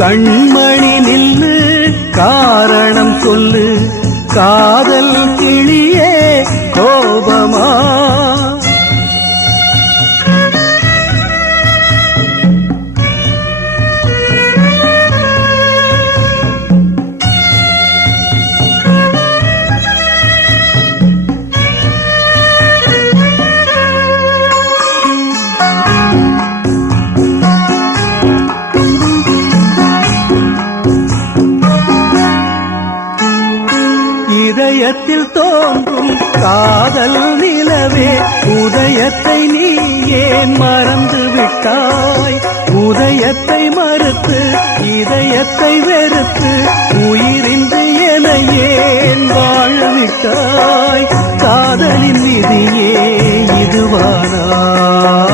கண்மணி நில்லு காரணம் சொல்லு, காதல் கிளியே கோபமா? இதயத்தில் தோன்றும் காதல் நிலவே, உதயத்தை நீ ஏன் மறந்து விட்டாய்? உதயத்தை மறுத்து இதயத்தை வெறுத்து உயிரின்றி என ஏன் வாழ விட்டாய்? காதலின் விதியே இதுவானா?